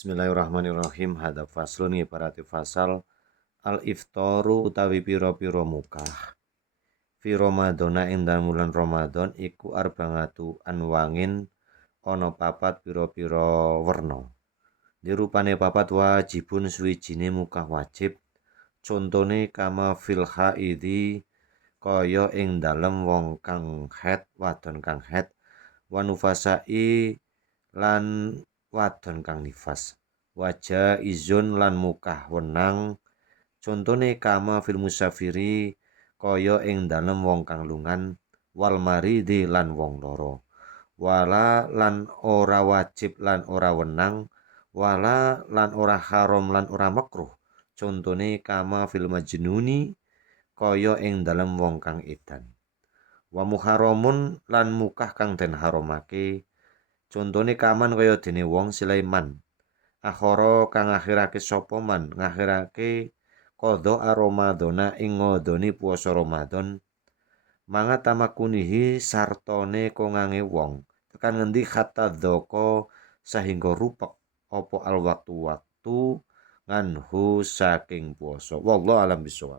Bismillahirrahmanirrahim. Hadap faslun ngibarati fasal al-iftaru utawi pira-pira mukah. Fi Ramadana ing dalem wulan Ramadan iku arbangatu anwangin ana papat pira-pira werna. Dirupane papat wajibun suwijine mukah wajib. Contone kama fil haidi kaya ing dalem wong kang haid, wadon kang haid, wa nufasai lan wadon kang nifas. Wajah izun lan mukah wenang. Contone kama fil musafiri kaya ing dalem wong kang lungan, wal maridi lan wong lara. Wala lan ora wajib lan ora wenang, wala lan ora haram lan ora makruh. Contone kama fil majnuni kaya ing dalem wong kang edan. Wa muharramun lan mukah kang den haramake. Contone kaman kaya dene wong Sulaiman. Akhara kang ngakhirake sapa man ngakhirake qadha Ramadhana ing ngodoni puasa Ramadan. Manga tamakunihi sartane kongange wong. Tekan ngendi khatta dzaka sahingga rupek apa al waktu nganhu saking puasa. Wallahu alam bisawab.